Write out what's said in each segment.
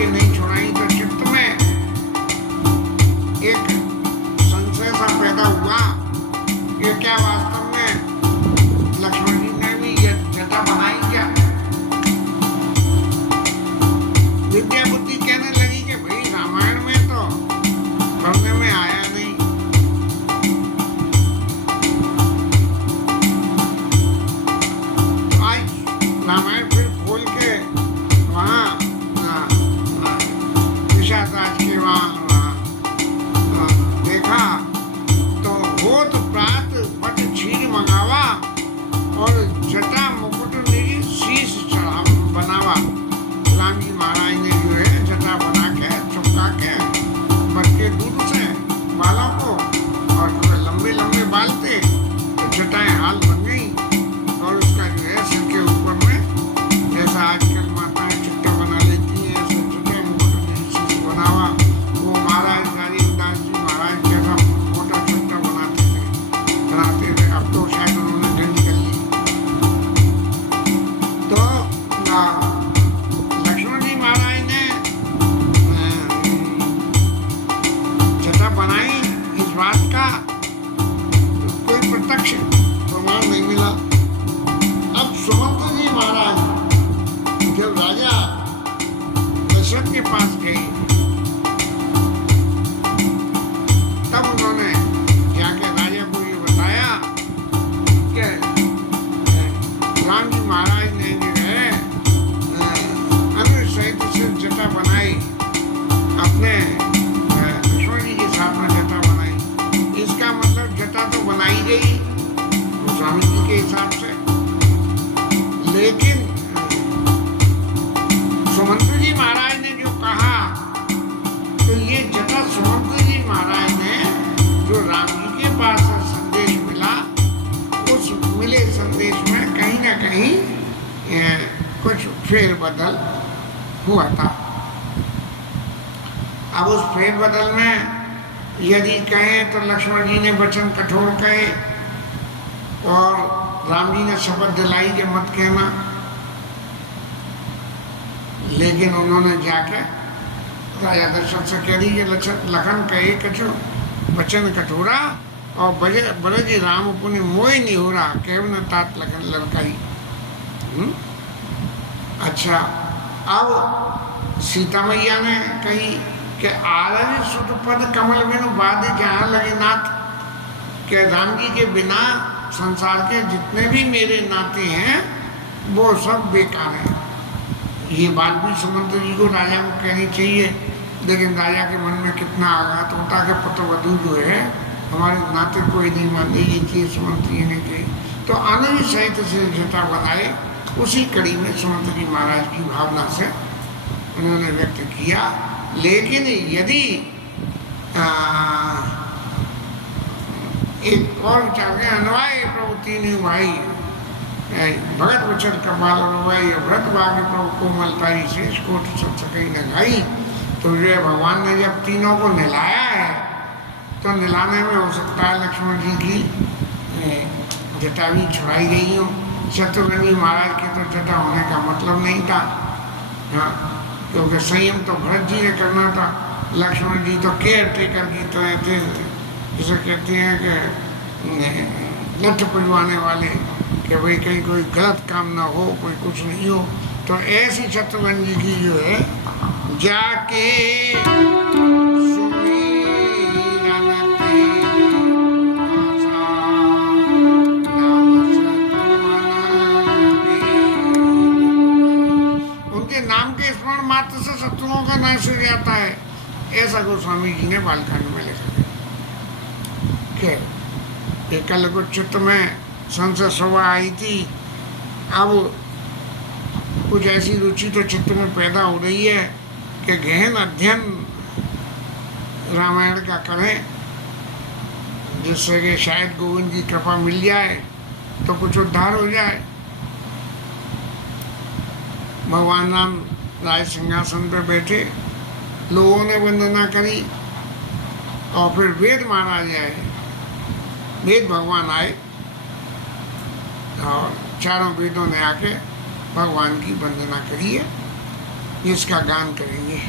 के नहीं छुड़ाई तो चित्त में एक संशय सा पैदा हुआ कि क्या वास्तव में लक्ष्मण जी ने भी ये जटा बनाई क्या। विद्या बुद्धि कहने लगी कि भाई रामायण में तो पढ़ने में आया नहीं। आज रामायण फिर खोल के वहाँ ऋषिराज के वहाँ देखा तो होत प्रात पट क्षीर मंगावा और जटा मुकुट निरी शीश चढ़ा बनावा। राम जी महाराज ने जो है जटा बना के चुपका के बट के दूध से बालों को और थोड़े लंबे लंबे बाल थे तो जटाएं हाल बन गई और उसका जो है सिर के ऊपर में जैसा आजकल माताएं चिट्टा बना लेती है ऐसे जटा मुकुट निरी शीश बनावा। वो महाराज गरीबदास जी महाराज जैसा मोटा चिट्टा बनाते थे। अब तो शायद उन्होंने ढंग कर ली। तो लक्ष्मण जी महाराज ने जटा बनाई। इस बात का कोई प्रत्यक्ष प्रमाण नहीं मिला। अब सुमंत जी महाराज जब राजा दशरथ के पास गए तब उन्होंने जाके राजा को ये बताया कि राम जी महाराज ने जो है अनुज सहित से जटा बनाई, अपने लक्ष्मण जी के साथ में जटा बनाई। इसका मतलब जटा तो बनाई गई स्वामी जी के हिसाब से, लेकिन सुमंत जी महाराज ने जो कहा तो ये जटा सुमंत जी महाराज ने जो राम जी के पास संदेश मिला उस मिले संदेश में कहीं ना कहीं कुछ फेरबदल हुआ था। अब उस फेरबदल में यदि कहें तो लक्ष्मण जी ने वचन कठोर कहे और राम जी ने शपथ दिलाई कि मत कहना, लेकिन उन्होंने जाके राजा दशरथ से कह दी कि लखन कहे कछु वचन कठोरा और बरज राम पुण्य मोह नहीं हो रहा केव न तात लखन लड़काई। अच्छा, अब सीता मैया ने कही कि आरज सुत पद कमल बिनु बाद जहाँ लगे नाथ, कि राम जी के बिना संसार के जितने भी मेरे नाते हैं वो सब बेकार हैं। ये बात भी सुमंत जी को राजा को कहनी चाहिए, लेकिन राजा के मन में कितना आघात होता कि पुत्रवधू जो है हमारे नाते कोई नहीं मान रही, ये चीज सुमंत जी ने कही। तो अनुज सहित से जटा बनाए उसी कड़ी में सुमंत जी महाराज की भावना से उन्होंने व्यक्त किया। लेकिन यदि एक और विचार के अनवाय प्रभु तीन भाई भगत वचन कपाल रवाई व्रत भाग्य प्रभु कोमलताई शेष कोट सब सकई न गाई। तो जो भगवान ने जब तीनों को नहलाया है तो नहलाने में हो सकता है लक्ष्मण जी की जटा भी छुड़ाई गई हो। शत्रुघ्न जी महाराज के तो जटा होने का मतलब नहीं था, हाँ, क्योंकि संयम तो भरत जी ने करना था। लक्ष्मण जी तो केयर टेकर की तरह थे, जिसे कहते हैं कि लठ पिलवाने वाले, कि भाई कहीं कोई गलत काम ना हो, कोई कुछ नहीं हो। तो ऐसी शत्रुघ्न जी की जो है जाके उनके नाम के स्मरण मात्र से शत्रुओं का नाश हो जाता है, ऐसा गोस्वामी जी ने बालकांड में लिखा है। कल को चित्त में संशय सभा आई थी। अब कुछ ऐसी रुचि तो चित्त में पैदा हो रही है कि गहन अध्ययन रामायण का करें, जिससे कि शायद गोविंद की कृपा मिल जाए तो कुछ उद्धार हो जाए। भगवान राम राज सिंहासन पर बैठे, लोगों ने वंदना करी और फिर वेद माना जाए। वेद भगवान आए और चारों वेदों ने आके भगवान की वंदना करी है। इसका गान करेंगे।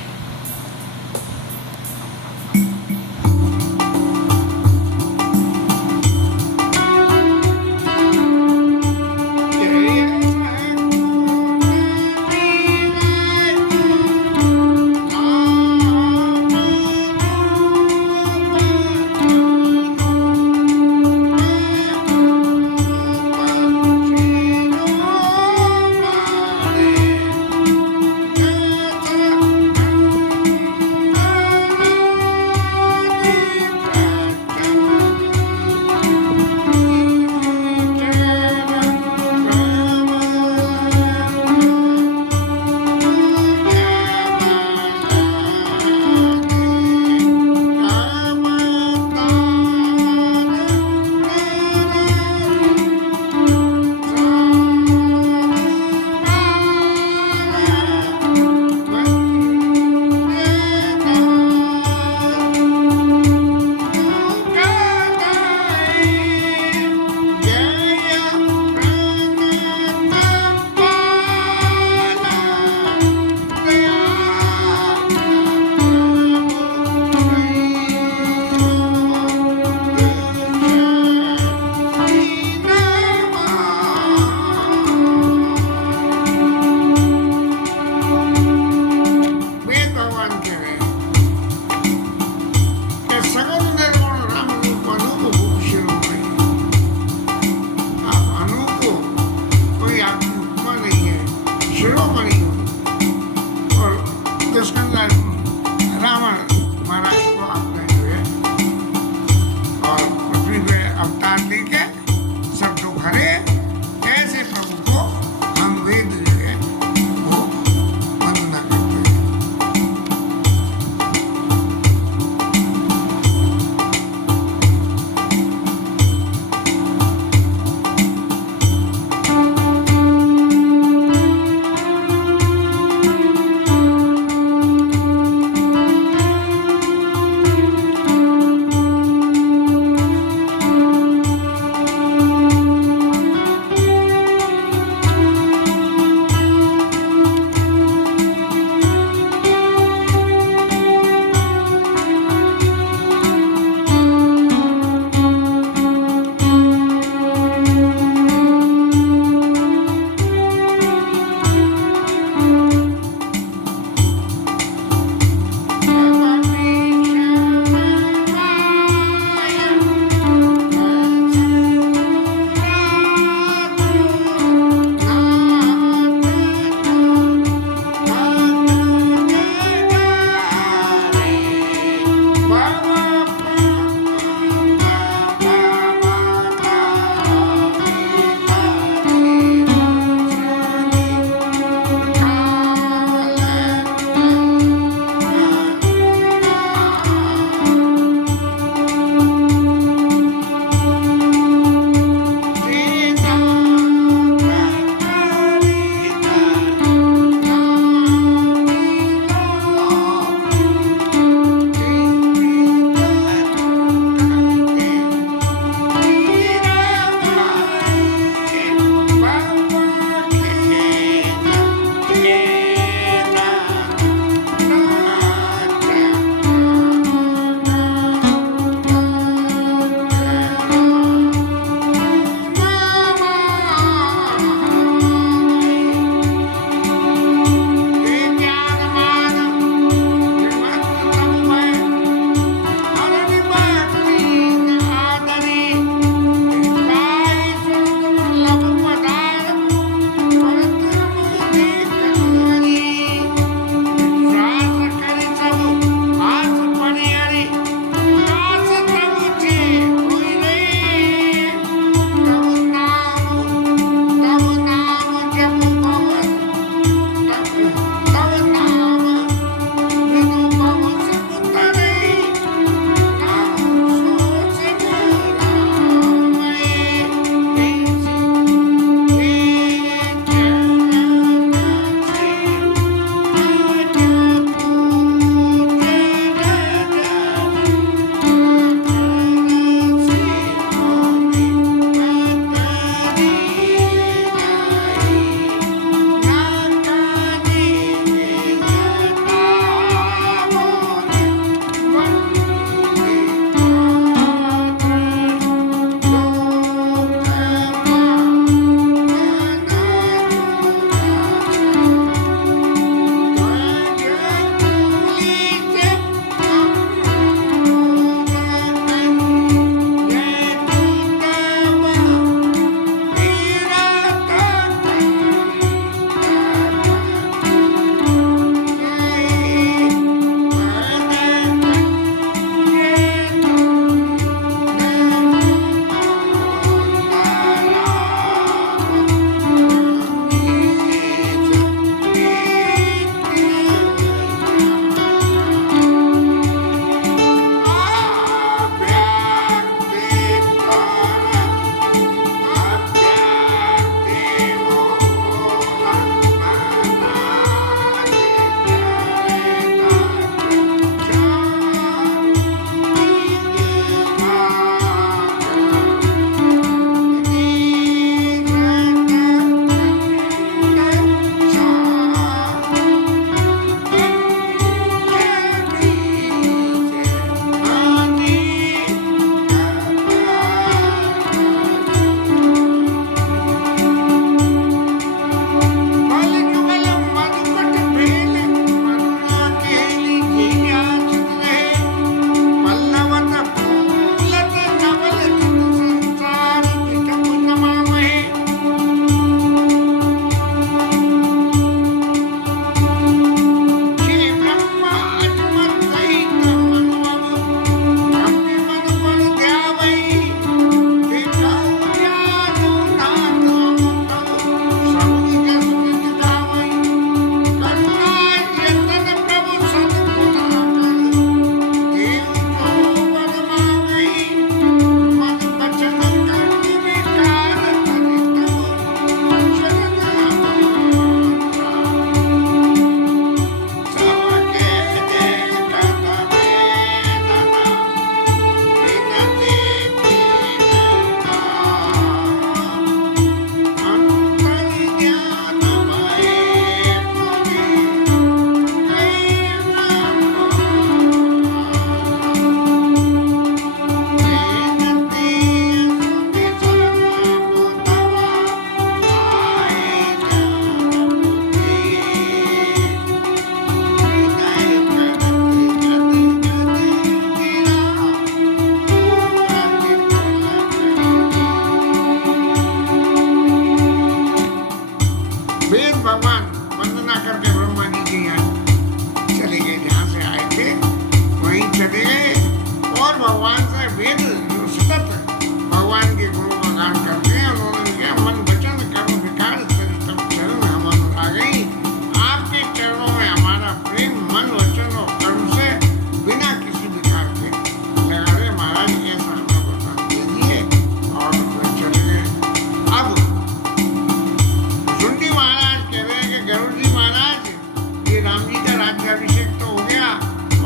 राज्याभिषेक तो हो गया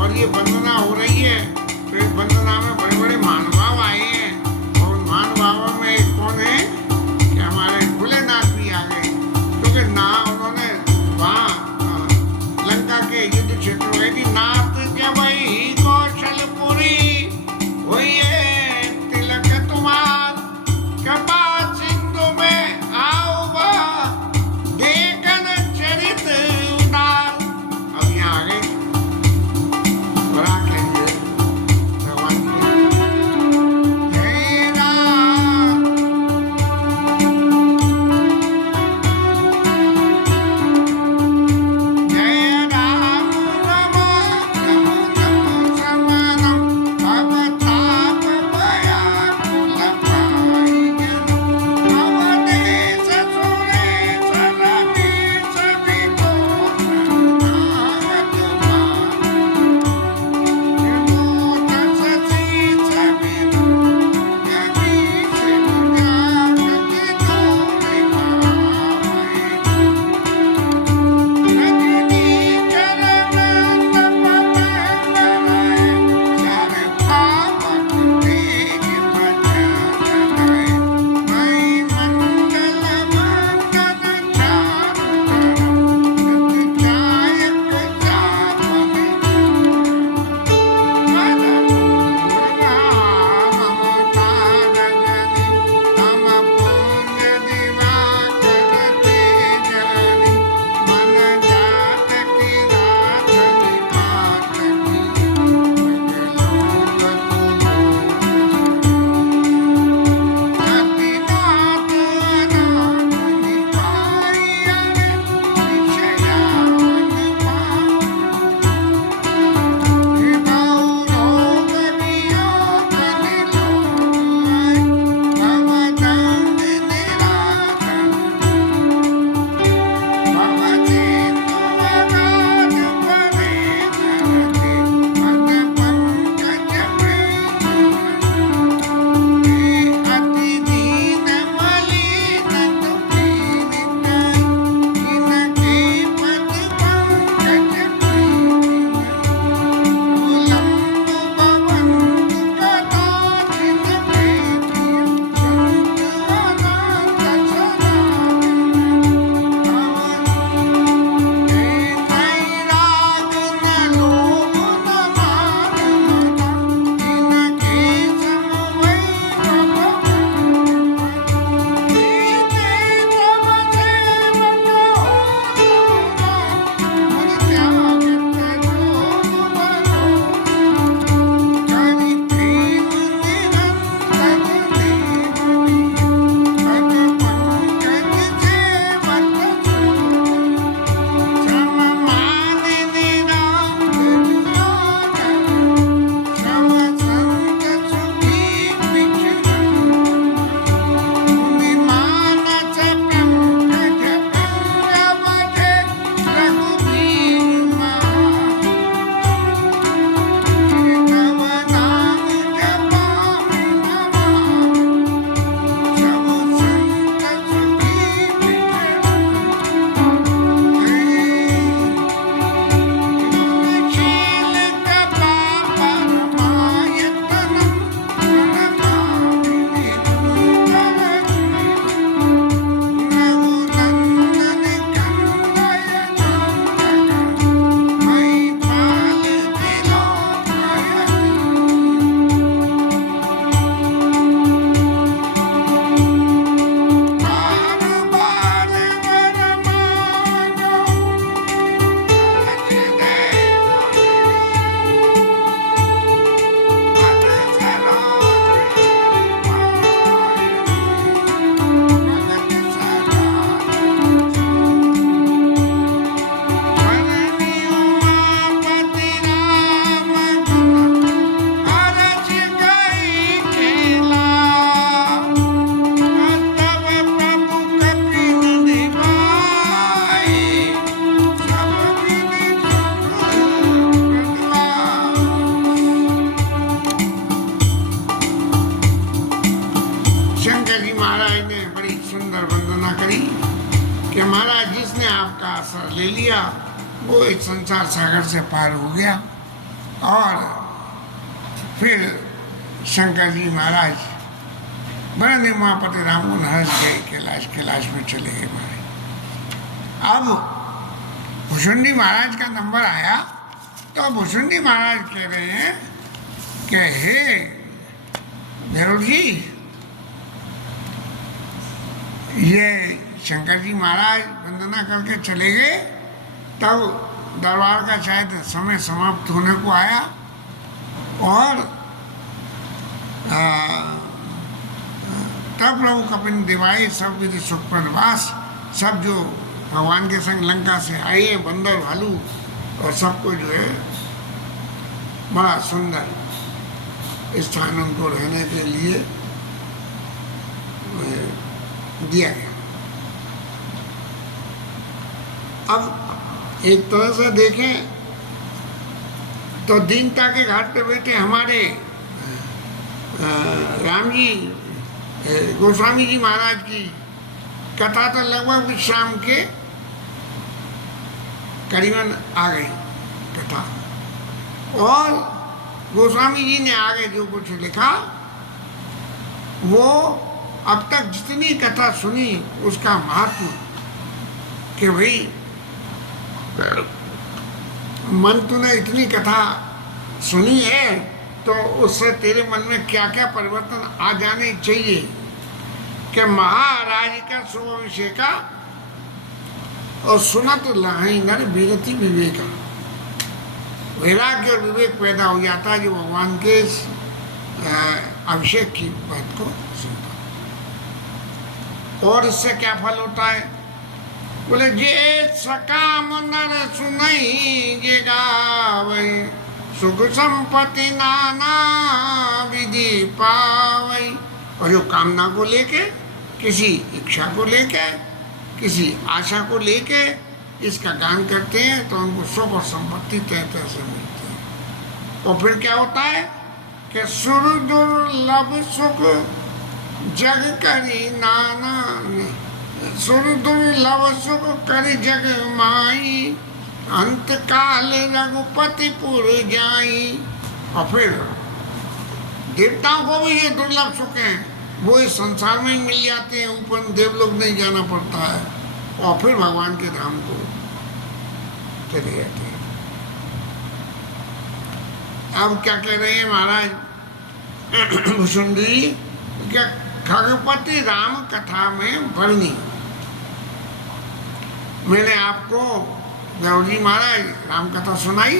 और ये वंदना हो रही है। तो इस वंदना में बड़े बड़े महानुभाव आए हैं और महानुभावों में एक कौन है कि हमारे भोलेनाथ भी आ गए, क्योंकि ना उन्होंने वहाँ लंका के युद्ध क्षेत्र में भी नाथ जब कौशलपुरी होइए तिलक तुम्हार कृपा सिंधु में आओ बा देखन चरित उतार। अब यहाँ आ गए और आ कहेंगे भगवान जय राम जय राम नमो नमो नमो समानम भवताप भयाकुल पायिनं भवदेश सुरेश रमेश विभो नारद वो इस संसार सागर से पार हो गया। और फिर शंकर जी महाराज बड़े निर्मापति राम को हंस गए, कैलाश में चले गए महाराज। अब भुसुंडी महाराज का नंबर आया तो भुसुंडी महाराज कह रहे हैं कि हे भैरव जी, ये शंकर जी महाराज वंदना करके चले गए, तब दरबार का शायद समय समाप्त होने को आया और तब प्रभु कपिन दिवाए सब विधि सुख प्रवास, सब जो भगवान के संग लंका से आए हैं बंदर भालू और सबको जो है बड़ा सुंदर स्थान उनको रहने के लिए दिया गया। अब एक तरह से देखें तो दीनता के घाट पे बैठे हमारे राम जी गोस्वामी जी महाराज की कथा तो लगभग शाम के करीबन आ गई कथा, और गोस्वामी जी ने आगे जो कुछ लिखा वो अब तक जितनी कथा सुनी उसका महत्व कि भाई मन तूने इतनी कथा सुनी है तो उससे तेरे मन में क्या क्या परिवर्तन आ जाने चाहिए कि महाराज का सुअभिषेका और सुनत लहाई नर विरति विवेका, वैराग्य और विवेक पैदा हो जाता है जो भगवान के अभिषेक की बात को सुनता। और इससे क्या फल होता है? बोले जे सकाम नर सुनई जे गावै, सुख संपत्ति नाना विधि पावै। और जो कामना को लेके, किसी इच्छा को लेके, किसी आशा को लेके इसका गान करते हैं तो उनको सुख और संपत्ति तय से मिलती है। और फिर क्या होता है कि सुर दुर्लभ सुख जग करी नाना, सुर दुर्लभ सुख करी जग माई, अंत काल रघुपतिपुर जाई। और फिर देवताओं को भी ये दुर्लभ सुख हैं, वो इस संसार में ही मिल जाते हैं, ऊपर देवलोक नहीं जाना पड़ता है, और फिर भगवान के धाम को चले जाते हैं। अब क्या कह रहे हैं महाराज भुसुंडी, क्या खगपति राम कथा में वर्णी। मैंने आपको गौरी महाराज राम कथा सुनाई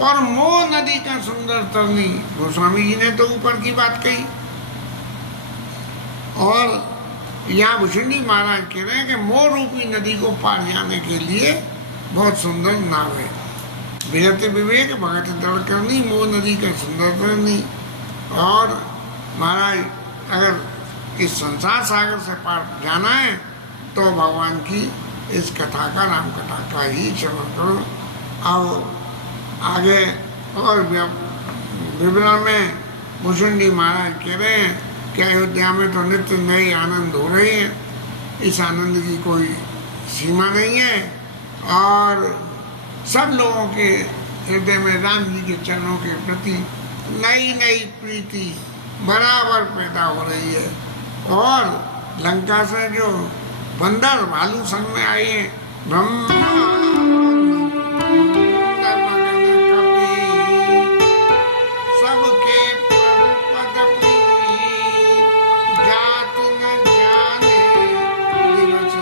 और मोह नदी का सुंदर तरनी, गोस्वामी जी ने तो ऊपर की बात कही, और यहाँ भुसुंडी महाराज कह रहे हैं कि मोह रूपी नदी को पार जाने के लिए बहुत सुंदर नाव है। विरति विवेक भगत दृढ़ करनी, मोह नदी का सुंदर तरनी। और महाराज अगर इस संसार सागर से पार जाना है तो भगवान की इस कथा का, राम कथा का ही श्रवण करो। अब आगे और विवरण में भुसुंडी महाराज कह रहे हैं कि अयोध्या में तो नित्य नए आनंद हो रहे हैं, इस आनंद की कोई सीमा नहीं है, और सब लोगों के हृदय में राम जी के चरणों के प्रति नई नई प्रीति बराबर पैदा हो रही है। और लंका से जो बंदर भालू संग में आए हैं, सबके पद जात न जाने दिवस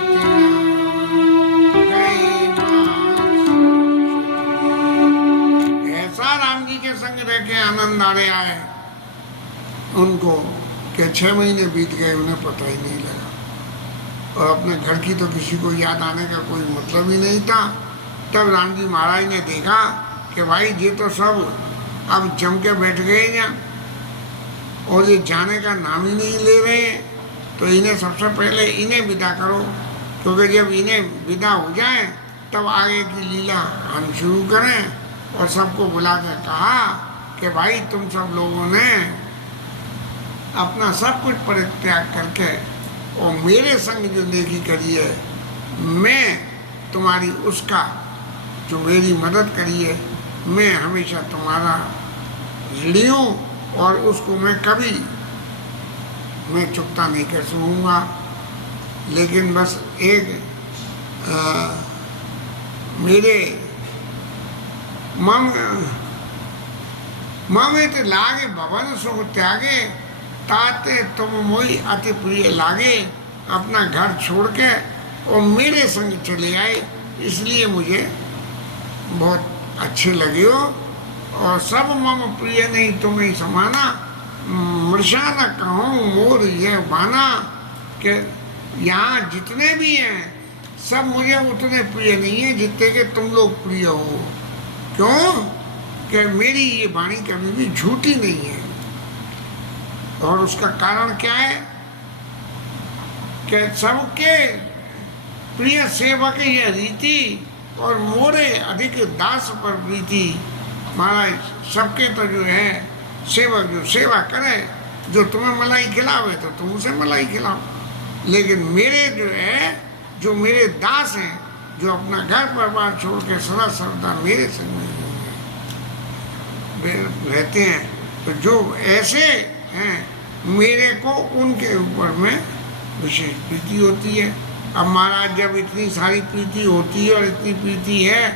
ऐसा राम जी के संग रह के आनंद आ रहा है उनको कि 6 महीने बीत गए, उन्हें पता ही नहीं लगा। और अपने घर की तो किसी को याद आने का कोई मतलब ही नहीं था। तब राम जी महाराज ने देखा कि भाई ये तो सब अब जम के बैठ गए हैं और ये जाने का नाम ही नहीं ले रहे हैं, तो इन्हें सबसे पहले इन्हें विदा करो, क्योंकि जब इन्हें विदा हो जाए तब आगे की लीला हम शुरू करें। और सबको बुला के कहा कि भाई तुम सब लोगों ने अपना सब कुछ परित्याग करके और मेरे संग जो नेकी करी है, मैं तुम्हारी उसका जो मेरी मदद करी है, मैं हमेशा तुम्हारा ऋणी हूँ और उसको मैं कभी मैं चुकता नहीं कर सकूँगा। लेकिन बस एक मेरे ममित लागे भवन सुख त्यागे, ताते तुम मोई अति प्रिय लागे। अपना घर छोड़ के और मेरे संग चले आए, इसलिए मुझे बहुत अच्छे लगे हो। और सब मम प्रिय नहीं तुम्हें समाना, मृषा न कहूँ मोर यह बाना। कि यहाँ जितने भी हैं सब मुझे उतने प्रिय नहीं है जितने के तुम लोग प्रिय हो। क्यों? कि मेरी ये वाणी कभी भी झूठी नहीं है। और उसका कारण क्या है कि सबके प्रिय सेवक यह रीति, और मोरे अधिक दास पर प्रीति। महाराज सबके तो जो है सेवक जो सेवा करे, जो तुम्हें मलाई खिलावे तो तुम उसे मलाई खिलाओ, लेकिन मेरे जो है जो मेरे दास हैं, जो अपना घर परिवार छोड़ के सदा सर्वदा मेरे संग में रहते हैं, तो जो ऐसे हैं मेरे को उनके ऊपर में विशेष प्रीति होती है। अब महाराज जब इतनी सारी प्रीति होती है और इतनी प्रीति है,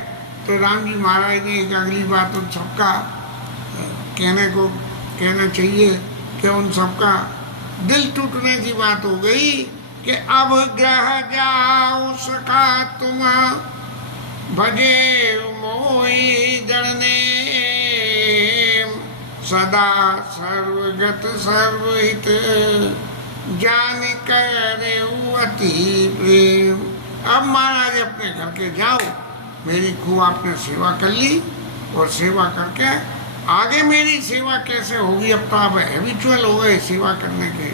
तो राम जी महाराज ने एक अगली बात उन सबका कहना चाहिए कि उन सबका दिल टूटने की बात हो गई कि अब ग्रह जाओ सखा तुम, भजे मोहि जड़ने। सदा सर्वगत सर्वहित, जान करे अति प्रेम। अब महाराज अपने घर के जाओ, मेरी खूब आपने सेवा कर ली, और सेवा करके आगे मेरी सेवा कैसे होगी, अब तो आप हैबिचुअल हो गए सेवा करने के।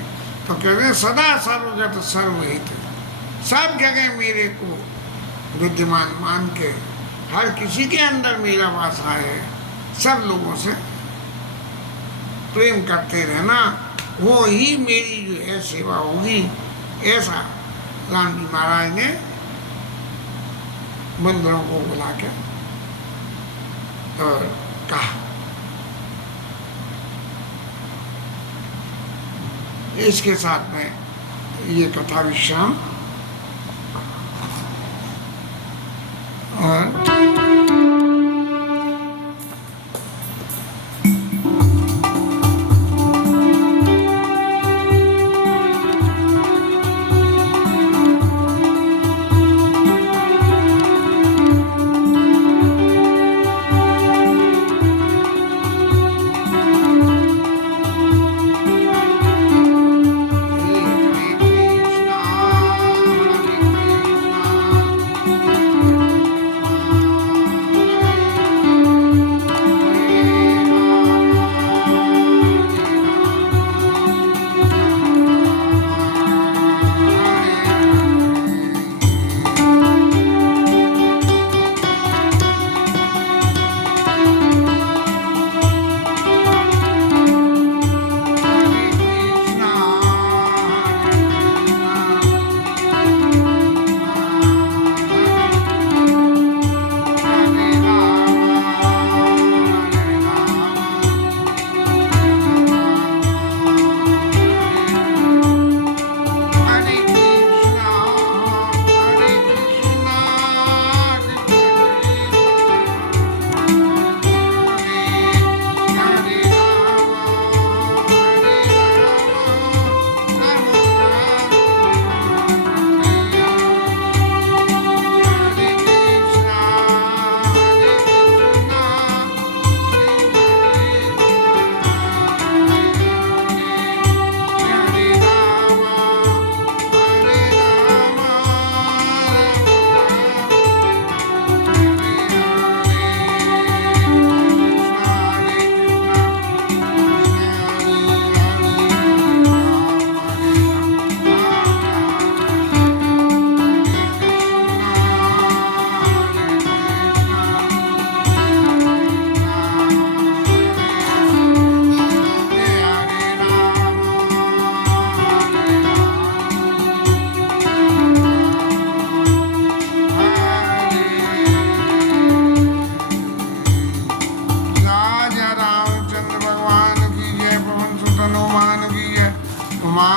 तो कहते हैं सदा सर्वगत सर्वहित, सब जगह मेरे को विद्यमान मान के हर किसी के अंदर मेरा वासा है, सब लोगों से प्रेम करते रहना, वो ही मेरी जो है सेवा होगी। ऐसा राम जी महाराज ने बंदरों को बुला के और कहा। इसके साथ में ये कथा विश्राम और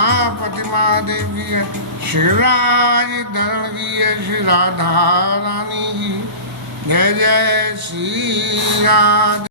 उमापति महादेव की है, श्री राज धरण की है, श्री राधा रानी की जय जय श्री राधे।